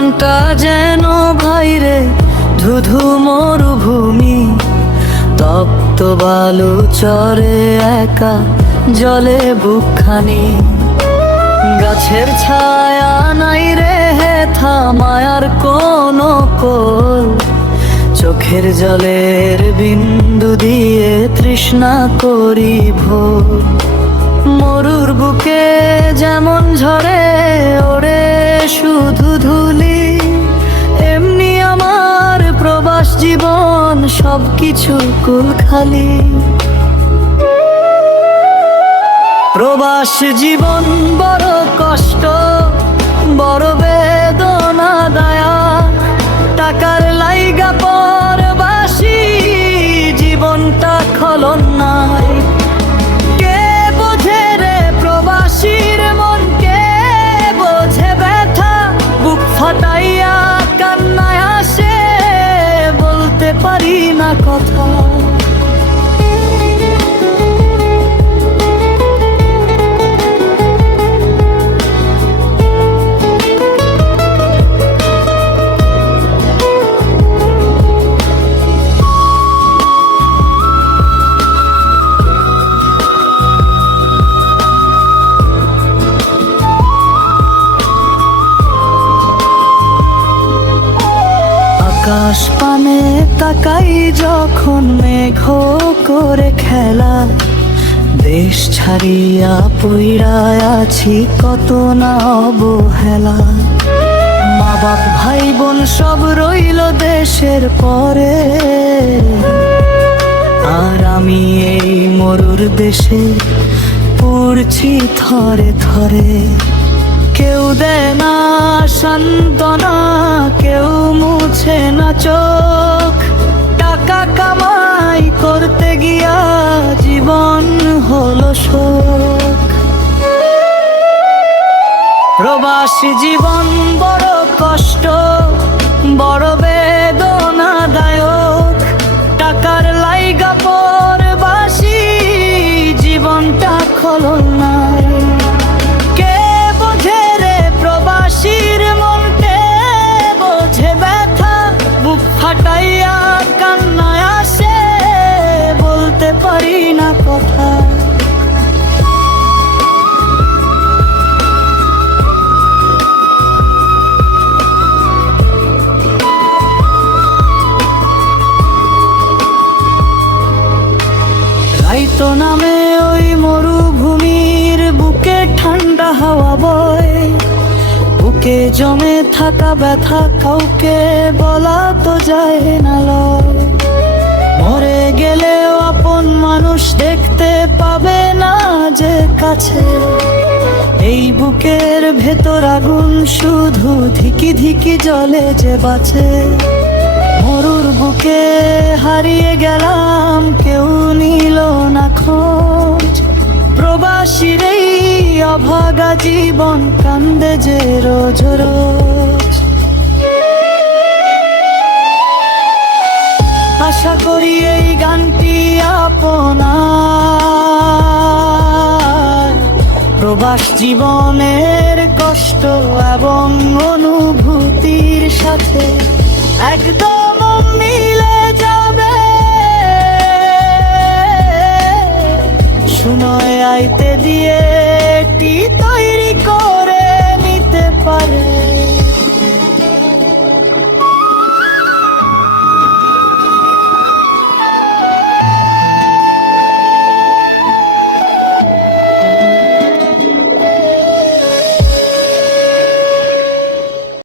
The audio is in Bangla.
জীবনটা যেন ভাইরে ধুধু মরুভূমি, তপ্ত বালু চরে একা জলে বুকখানি। গাছের ছায়া নাই রে হেথা মায়ার কোনো কোল, চোখের জলের বিন্দু দিয়ে তৃষ্ণা করি ভোর। মরুর বুকে যেমন ঝরে ওরে শুধু ধুলি, এমনি আমার প্রবাস জীবন সবকিছু কুলখালি। প্রবাস জীবন বড় কষ্ট, বড় বেদনা দায়া, টাকার লাইগা পরবাসী জীবনটা খলনায়। কে বোঝে রে প্রবাসীর মন, কে বোঝে ব্যথা, বুক ফাটাইয়া কান্নায় আসে বলতে পারি না কথা। আকাশ পানে তাকাই যখন মেঘ করে খেলা, দেশ ছাড়িয়া পইড়ায় আছি কত না অবহেলা। মা বাপ ভাই বোন সব রইল দেশের পরে, আর আমি এই মরুর দেশে পড়ছি থরে থরে। কেউ দেয় না সান্ত্বনা, কেউ মুছে না চোখ, টাকা কামাই করতে গিয়া জীবন হলো শোক। প্রবাসী জীবন বড় কষ্ট, বড় বেদনাদায়ক, টাকার লাইগা পরবাসী জীবনটা খলনায়। ফাটাইয়া কান্নায় আসে বলতে পারি না কথা। রাইতো নামে ওই মরুভূমির বুকে ঠান্ডা হাওয়া বয়, বুকে জমে থাকা ব্যথা কাউকে বলা তো যায় না লয়। মরে গেলেও আপন মানুষ দেখতে পাবে না যে কাছে, এই বুকের ভেতর আগুন শুধু ধিকি ধিকি জ্বলে যে বাঁচে। মরুর বুকে হারিয়ে গেলাম কেউ নিল না খোঁজ, প্রবাসীর এই অভাগা জীবন কান্দে যে রোজ রোজ। আশা করি এই গানটি আপনার প্রবাস জীবনের কষ্ট এবং অনুভূতির সাথে একদম মিলে যাবে। শুনোয় আইতে দিয়ে তৈরি করে নিতে পারে।